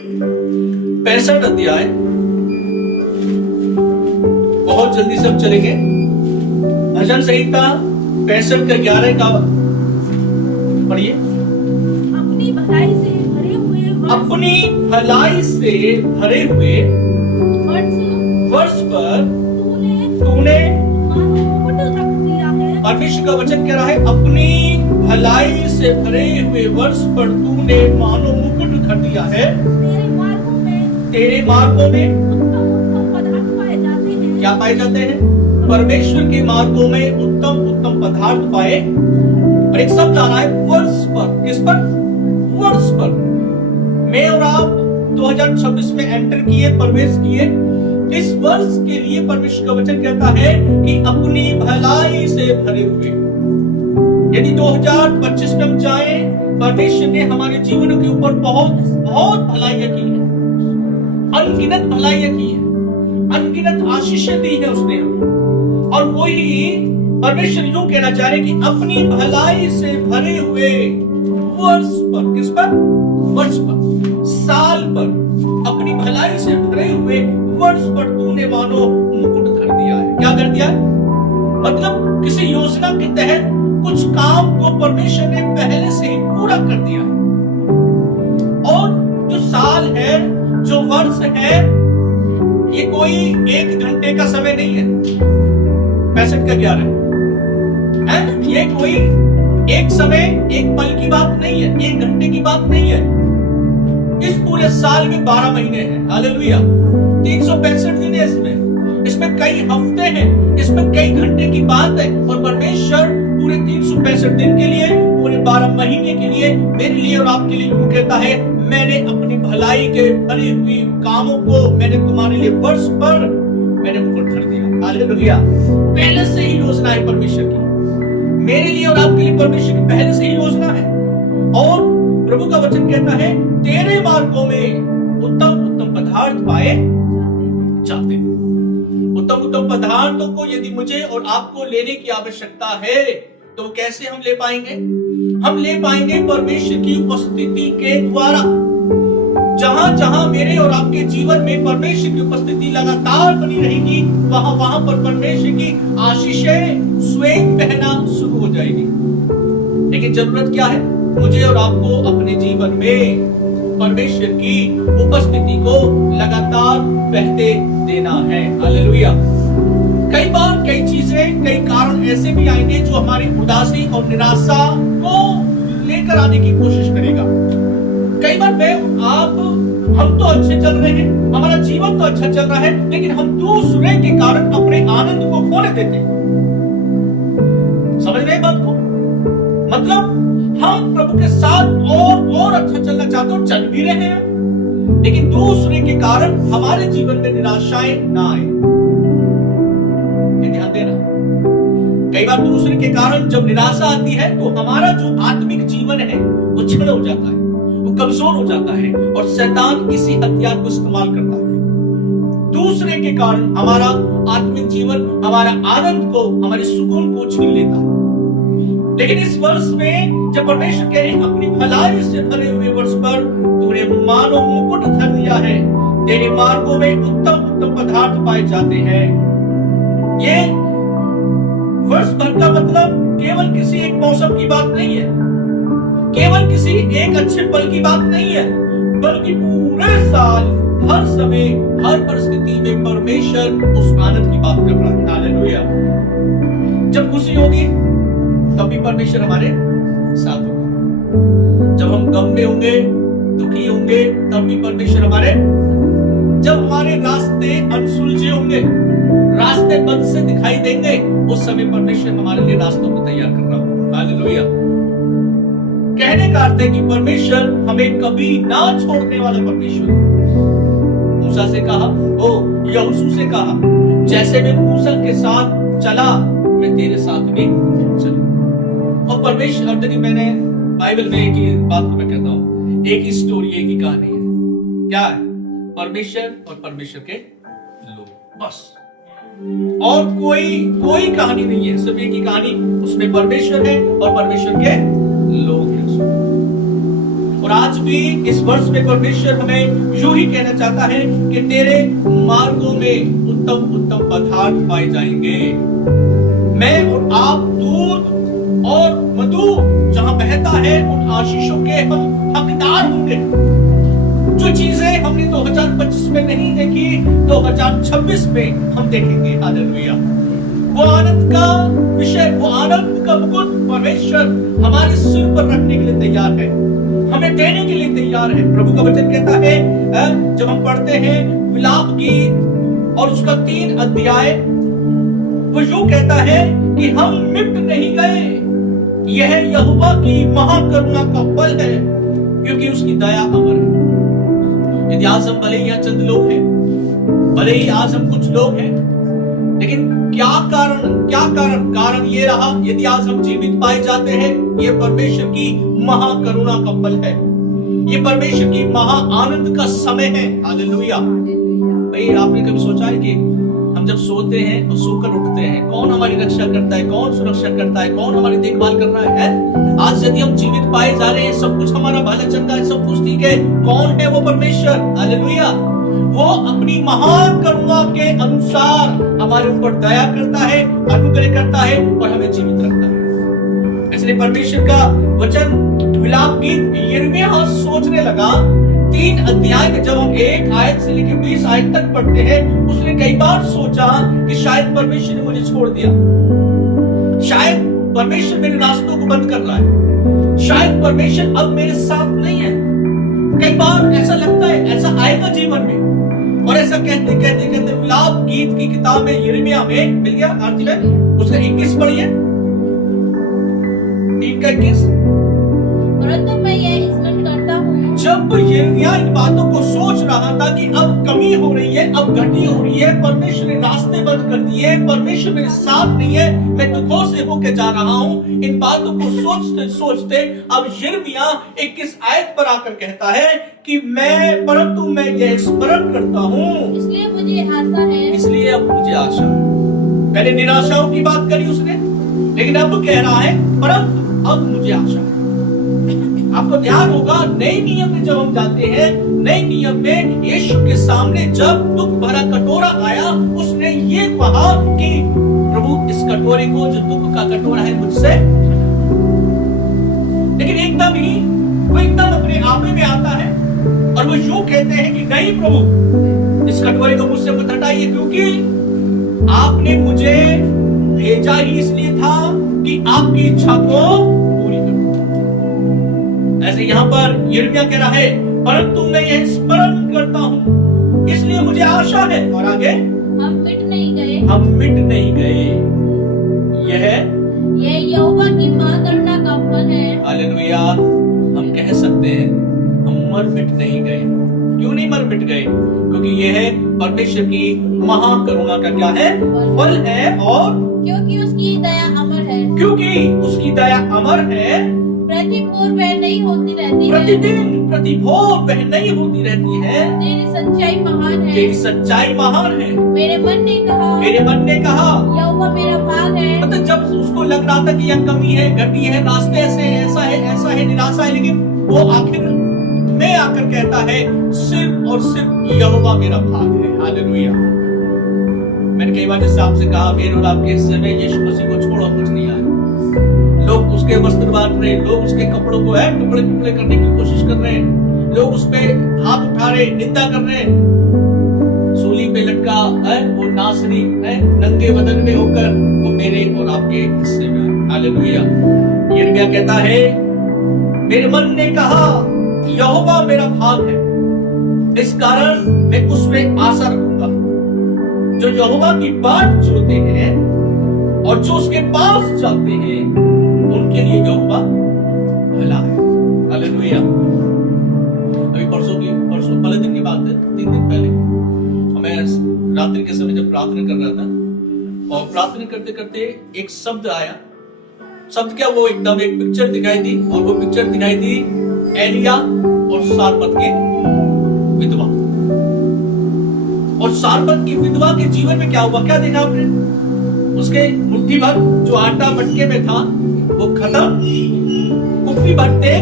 65 अध्याय, बहुत जल्दी सब चलेंगे। भजन संहिता 65 का 11 का पढ़िए। अपनी भलाई से भरे हुए अपनी भलाई से भरे हुए वर्ष पर तूने मुकुट रख दिया है। परमेश्वर का वचन कह रहा है, अपनी भलाई से भरे हुए वर्ष पर तूने मानो मुकुट रख दिया है। तेरे मार्गों में उत्तम पदार्थ पाए जाते हैं। क्या पाए जाते हैं? परमेश्वर के मार्गों में उत्तम उत्तम पदार्थ पाए। और एक शब्द आ रहा है वर्ष पर। किस पर? वर्ष पर। मैं और आप 2026 में एंटर किए, प्रवेश किए। इस वर्ष के लिए परमेश्वर का वचन कहता है कि अपनी भलाई से भरे हुए। यदि 2025 में हम जाए, परमेश्वर ने हमारे जीवन के ऊपर बहुत बहुत भलाइयां की है, अनगिनत भलाइयां की है, अनगिनत आशीषें दी है उसने हमें। और वही परमेश्वर यूं कहना चाह रहे कि अपनी भलाई से भरे हुए वर्ष पर। किस पर? वर्ष पर, साल पर। अपनी भलाई से भरे हुए वर्ष पर तूने मानो मुकुट धर दिया है। क्या कर दिया? मतलब किसी योजना के तहत कुछ काम को परमेश्वर ने पहले से ही पूरा कर दिया है। और जो साल है, जो वर्ष है, ये कोई 1 घंटे का समय नहीं है। 65 का 11 है। ये कोई एक समय, एक पल की बात नहीं है, 1 घंटे की बात नहीं है। इस पूरे साल में 12 महीने हैं। हालेलुया। 365 दिन है इसमें कई हफ्ते हैं, इसमें कई घंटे की बात है। और परमेश्वर पूरे 365 दिन के लिए, पूरे 12 महीने के लिए, मेरे लिए और आपके लिए यूं कहता है, मैंने अपनी भलाई के भरी हुई कामों को, मैंने तुम्हारे लिए वर्ष पर मैंने मुकुट धर दिया। हालेलुया। पहले से ही योजना है परमेश्वर की, मेरे लिए और आपके लिए परमेश्वर की पहले से ही योजना है। और प्रभु का वचन कहता है, तेरे मार्गों में उत्तम उत्तम पदार्थ पाए जाते हैं। उत्तम उत्तम पदार्थों को यदि मुझे और आपको लेने की आवश्यकता है, तो कैसे हम ले पाएंगे? हम ले पाएंगे परमेश्वर की उपस्थिति के द्वारा। जहां जहां मेरे और आपके जीवन में परमेश्वर की उपस्थिति लगातार बनी रहेगी, वहां वहां पर परमेश्वर की आशीषें स्वयं बहना शुरू हो जाएगी। लेकिन जरूरत क्या है? मुझे और आपको अपने जीवन में परमेश्वर की उपस्थिति को लगातार बहते देना है। हालेलुया। कई बार कई चीजें, कई कारण ऐसे भी आएंगे जो हमारी उदासी और निराशा को लेकर आने की कोशिश करेगा। कई बार मैं आप, हम तो अच्छे चल रहे हैं, हमारा जीवन तो अच्छा चल रहा है, लेकिन हम दूसरे के कारण अपने आनंद को खोने देते हैं। समझ रहे बात को? मतलब हम प्रभु के साथ और अच्छा चलना चाहते हो, चल भी रहे हैं, लेकिन दूसरे के कारण हमारे जीवन में निराशाएं ना आए। ये ध्यान देना। कई बार दूसरे के कारण जब निराशा आती है, तो हमारा जो आत्मिक जीवन है वो छिन्न हो जाता है, वो कमजोर हो जाता है। और शैतान इसी हथियार को इस्तेमाल करता है। दूसरे के कारण हमारा आत्मिक जीवन, हमारा आनंद को, हमारे सुकून को छीन लेता है। लेकिन इस वर्ष में जब परमेश्वर कह रहे, अपनी भलाई से भरे हुए वर्ष पर तूने मानो मुकुट धर दिया है। तेरे मार्गों में उत्तम उत्तम पदार्थ पाए जाते हैं। ये वर्ष भर का मतलब केवल किसी एक मौसम की बात नहीं है, केवल किसी एक अच्छे पल की बात नहीं है, बल्कि पूरे साल, हर समय, हर परिस्थिति में परमेश्वर उस आनंद की बात कर रहा है। हालेलुया। जब खुशी होगी तभी परमेश्वर हमारे साथ होगा। जब हम गम में होंगे, दुखी होंगे, तब भी परमेश्वर हमारे। जब हमारे रास्ते अनसुलझे होंगे, रास्ते बंद से दिखाई देंगे, उस समय परमेश्वर हमारे लिए रास्तों को तैयार कर रहा होगा। हालेलुया। कहने का अर्थ है कि परमेश्वर हमें कभी ना छोड़ने वाला परमेश्वर है। मूसा से कहा, यहोशू से कहा, जैसे मैं मूसा के साथ चला, मैं तेरे साथ भी चलूं। और परमेश्वर, देखिए मैंने बाइबल में एक ही बात को मैं कहता हूं, एक ही स्टोरी, एक ही कहानी है। क्या है? परमेश्वर और परमेश्वर के लोग, बस। और कोई कहानी नहीं है, सिर्फ एक ही कहानी। उसमें परमेश्वर है और परमेश्वर के लोग हैं उसमें। और और आज भी इस वर्ष में परमेश्वर हमें यूं ही कहना चाहता है कि तेरे मार्गों में उत्तम उत्तम पदार्थ पाए जाएंगे। मैं और आप दूध और मधु जहां बहता है उन आशीषों के हम हकदार होंगे। जो चीजें हमने 2025 में नहीं देखी 2026 में हम देखेंगे। हालेलुया। वो आनंद का विषय, वो आनंद का मुकुट परमेश्वर हमारे सिर पर रखने के लिए तैयार है, हमें देने के लिए तैयार है। प्रभु का वचन कहता है जब हम पढ़ते हैं विलाप गीत और उसका 3 अध्याय, वो यूं कहता है कि हम मिट नहीं गए, यह यहोवा की महाकरुणा का फल है क्योंकि उसकी दया अमर है। यदि आज हम भले ही यहाँ चंद लोग हैं, भले ही आज हम कुछ लोग हैं, लेकिन क्या कारण ये रहा, यदि आज हम जीवित पाए जाते हैं, ये परमेश्वर की महाकरुणा का फल है, ये परमेश्वर की महा आनंद का समय है। हालेलुया। भाई आपने कभी सोचा है कि हम जब सोते हैं और सोकर उठते हैं, कौन हमारी रक्षा करता है, कौन सुरक्षा करता है, कौन हमारी देखभाल कर रहा है? आज यदि हम जीवित पाए जा रहे हैं, सब कुछ हमारा भला चल रहा है, सब कुछ ठीक है, कौन है वो? परमेश्वर। हालेलुया। वो अपनी महान करुणा के अनुसार हमारे ऊपर दया करता है, अनुग्रह करता है और हमें जीवित रखता है। इसलिए परमेश्वर का वचन विलाप गीत यिर्मयाह सोचने लगा 3 अध्याय में, जब हम 1 आयत से लेकर 20 आयत तक पढ़ते हैं, उसने कई बार सोचा कि शायद परमेश्वर ने मुझे छोड़ दिया, शायद परमेश्वर मेरे रास्तों को बंद कर रहा है, शायद परमेश्वर अब मेरे साथ नहीं है। कई बार ऐसा लगता है, ऐसा आएगा जीवन में। और ऐसा कहते कहते कहते विलाप गीत की किताब में यिर्मयाह में मिल गया। आरती में उसका 21 पढ़िए, 3 का 21। परंतु मैं यह स्मरण करता हूँ, जब यिर्मयाह इन बातों को सोच रहा था कि अब कमी हो रही है, अब घटी हो रही है, परमेश्वर ने रास्ते बंद कर दिए, परमेश्वर मेरे साथ नहीं है, मैं दुखों से होके जा रहा हूँ, इन बातों को सोचते सोचते अब यिर्मयाह 21 आयत पर आकर कहता है कि परंतु मैं यह स्मरण करता हूँ, इसलिए मुझे आशा है। इसलिए अब मुझे आशा है। पहले निराशाओं की बात करी उसने, लेकिन अब कह रहा है परंतु अब मुझे आशा है। आपको ध्यान होगा नए नियम में जब हम जाते हैं, नए नियम में यीशु के सामने जब दुख भरा कटोरा आया, उसने ये कहा कि प्रभु इस कटोरे को, जो दुख का कटोरा है, मुझसे, लेकिन वो एकदम अपने आपे में आता है और वो यूं कहते हैं कि नहीं प्रभु, इस कटोरे को मुझसे मत हटाइए, क्योंकि आपने मुझे भेजा ही इसलिए था कि आपकी इच्छा को पूरी करूं। ऐसे यहां पर यिर्मयाह कह रहा है परंतु मैं यह स्मरण करता हूं, इसलिए मुझे आशा है। और आगे, हम मिट नहीं गए, हम मिट नहीं गए, यह यहोवा की महाकरुणा का फल है। हालेलुया। हम कह सकते हैं हम मिट नहीं गए। क्यों नहीं मिट गए? क्योंकि यह परमेश्वर की महाकरुणा का क्या है? फल है। और क्योंकि उसकी दया अमर है, क्योंकि उसकी दया अमर है, प्रतिभोर वह नहीं होती रहती है, प्रतिदिन प्रतिभोर वह नहीं होती रहती है, तेरी सच्चाई महान है, तेरी सच्चाई महान है। मेरे मन ने कहा यहोवा मेरा भाग है। मतलब जब उसको लग रहा था कि यह कमी है, घटी है, रास्ते से ऐसा है, निराशा है, लेकिन वो आखिर में आकर कहता है सिर्फ और सिर्फ यहोवा मेरा भाग है। हालेलुया। मैंने कई बार जैसे आपसे कहा, मेरे और आपके हिस्से में यीशु मसीह को छोड़ो कुछ नहीं आया। लोग उसके वस्त्र बांट रहे, लोग उसके कपड़ों को टुकड़े टुकड़े करने की कोशिश कर रहे हैं, लोग उस पे हाथ उठा रहे, निंदा कर रहे हैं। सूली पे लटका है वो नासरी है, नंगे बदन में होकर वो मेरे और आपके हिस्से में। हालेलुया। यिर्मयाह कहता है मेरे मन ने कहा यहोवा मेरा भाग है, इस कारण मैं उसमें आशा रखूंगा। जो यहोवा की बाट जोते हैं और जो उसके पास चलते हैं, उनके लिए यहोवा भला है। हालेलुया। अभी परसों पहले दिन की बात है, 3 दिन पहले मैं रात्रि के समय जब प्रार्थना कर रहा था, और प्रार्थना करते करते एक शब्द आया। शब्द क्या? वो एकदम एक पिक्चर दिखाई दी, और वो पिक्चर दिखाई दी एलिया और सारपत की विधवा। और सारपत की विधवा के जीवन में क्या हुआ? क्या देखा आपने? उसके मुट्ठी भर जो आटा मटके में था वो खत्म, कुप्पी भरते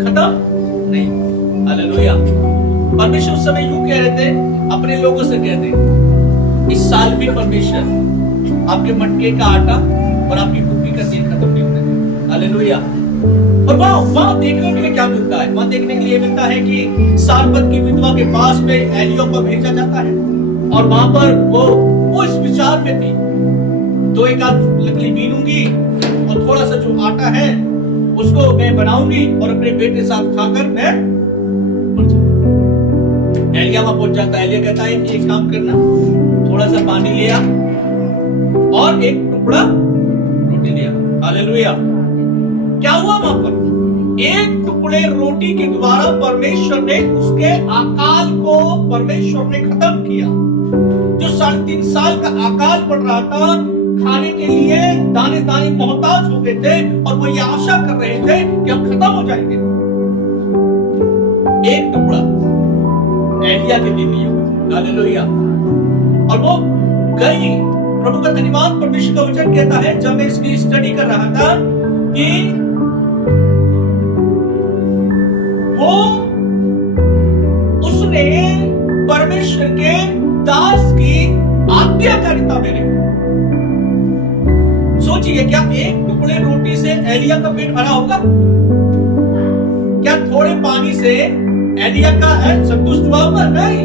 खत्म, हालेलुया। परमेश्वर उस समय यूं कह रहे थे, अपने लोगों से कहते, इस साल भी परमेश्वर आपके मटके का आटा और आपकी कुप्पी का तेल खत्म नहीं होने देगा। हालेलुया। और वहां देखने के लिए क्या मिलता है? वहां देखने के लिए मिलता है कि सारपत की विधवा के पास में एलिया को भेजा जाता है और वहां पर वो इस विचार में थी, तो एक आध लकड़ी बीनूंगी और थोड़ा सा जो आटा है उसको मैं बनाऊंगी और अपने बेटे साथ खाकर मैं मर जाऊंगा। एलिया वहां पहुंच जाता है। एलिया कहता है कि एक काम करना, थोड़ा सा पानी लिया और एक टुकड़ा रोटी लिया। हालेलुया। क्या हुआ वहां पर? एक टुकड़े रोटी के द्वारा परमेश्वर ने उसके अकाल को परमेश्वर ने खत्म किया। जो 3.5 साल का अकाल पड़ रहा था, खाने के लिए दाने दाने मोहताज हो गए थे और वो ये आशा कर रहे थे कि हम खत्म हो जाएंगे। एक टुकड़ा एलिया के दिन नहीं हुआ। हालेलुया। और वो गई। प्रभु का धन्यवाद। परमेश्वर का वचन कहता है, जब मैं इसकी स्टडी कर रहा था, कि वो उसने परमेश्वर के दास की आज्ञाकारिता में, सोचिए, क्या एक टुकड़े रोटी से एलिया का पेट भरा होगा? क्या थोड़े पानी से एलिया का संतुष्ट हुआ होगा? नहीं।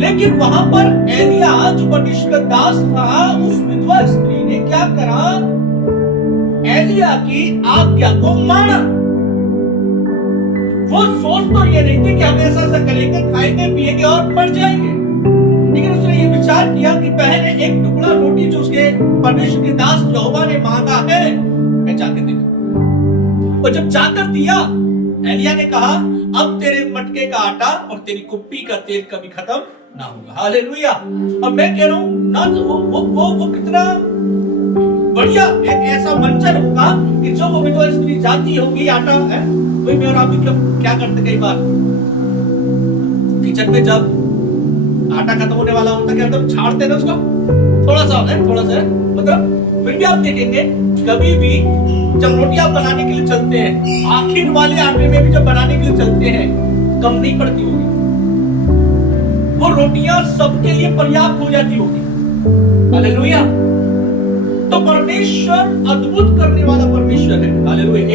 लेकिन वहां पर एलिया जो परमेश्वर का दास था, उस विधवा स्त्री ने क्या करा? एलिया की आज्ञा को माना। वो सोच तो ये नहीं थी कि हम ऐसा करेंगे, खाएंगे पिएंगे और मर जाएंगे, लेकिन उसने ये विचार किया कि पहले एक टुकड़ा रोटी जो उसके परमेश्वर के दास यहोवा ने मांगा है, मैं जाकर दे दूं। और जब जाकर दिया, एलिया ने कहा, अब तेरे मटके का आटा और तेरी कुप्पी का तेल कभी खत्म ना होगा। हालेलुया। और मैं कह रहा हूं ना, वो कितना बढ़िया एक ऐसा मंचन होगा कि जो वो विधवा स्त्री जाती होगी, आटा है वही मैं और आप भी क्या करते कई बार किचन में, जब आटा खत्म होने वाला होता क्या करते, छाड़ते ना उसको, थोड़ा सा मतलब। फिर भी आप देखेंगे कभी भी जब रोटियां बनाने के लिए चलते हैं, आखिर वाले आटे में भी जब बनाने के लिए चलते हैं, कम नहीं पड़ती होगी, वो रोटियां सबके लिए पर्याप्त हो जाती होगी। हालेलुया। तो परमेश्वर अद्भुत करने वाला परमेश्वर है। हालेलुया।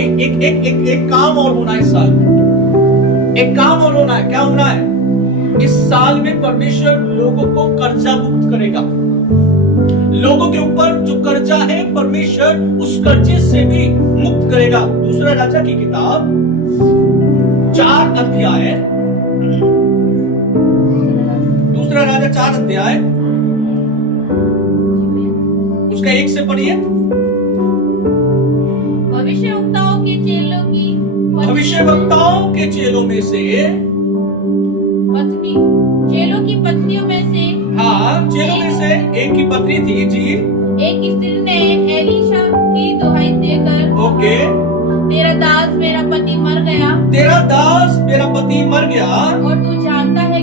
एक काम और होना है इस साल में, एक काम और होना है। क्या होना है? इस साल में परमेश्वर लोगों को कर्जा मुक्त करेगा। लोगों के ऊपर जो कर्जा है, परमेश्वर उस कर्जे से भी मुक्त करेगा। दूसरा राजा की किताब 4 अध्याय, दूसरा राजा 4 अध्याय उसका 1 से पढ़िए। भविष्यवक्ताओं के चेलों में से पत्नी, चेलों की पत्नियों में से, हाँ, चेलों में से एक की पत्नी थी जी। एक स्त्री ने एलीशा की दुहाई देकर, ओके, तेरा दास मेरा पति मर गया, तेरा दास मेरा पति मर गया, और तू जानता है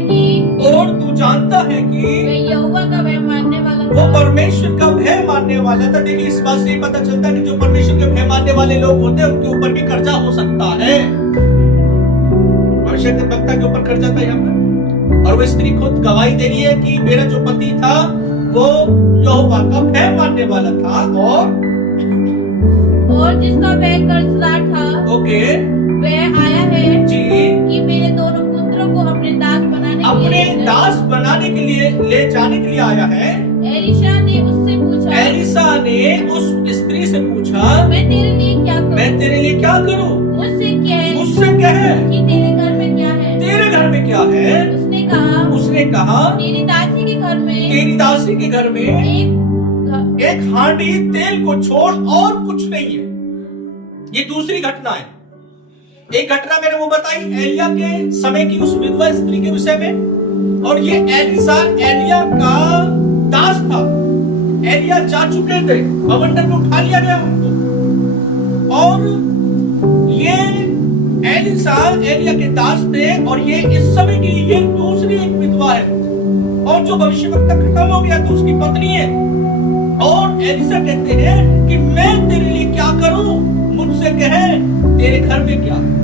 कि मैं यहोवा का भय मानने वाला था। वो परमेश्वर का भय मानने वाला था। देखिए, इस बात से ही पता चलता है कि जो परमेश्वर के भय मानने वाले लोग होते हैं, उनके ऊपर भी कर्जा हो सकता है। परमेश्वर के भक्त के ऊपर कर्जा था यहाँ पर, और वो स्त्री खुद गवाही दे रही है कि मेरा जो पति था वो यहोवा का भय मानने वाला था और जिसका भय कर्जदार था, ओके, वह आया है जी कि मेरे दोनों पुत्रों को अपने दास बनाने के लिए ले जाने के लिए आया है। एलीशा ने उससे पूछा, एलीशा ने उस स्त्री से पूछा, मैं तेरे लिए क्या करूं? मुझसे कह कि तेरे घर में क्या है? उसने कहा तेरी दासी के घर में एक हांडी तेल को छोड़ और कुछ नहीं है। ये दूसरी घटना है। एक घटना मैंने वो बताई एलिया के समय की उस विधवा स्त्री के विषय में, और ये एलीशा एलिया का दास था। एलिया जा चुके थे, बवंडर में उठा लिया गया उनको, और ये एलीशा एलिया के दास थे, और ये इस समय की ये दूसरी एक विधवा है, और जो भविष्यवक्ता खत्म हो गया तो उसकी पत्नी है। और एलीशा कहते हैं कि मैं तेरे लिए क्या करूं? मुझसे कहे तेरे घर में क्या है?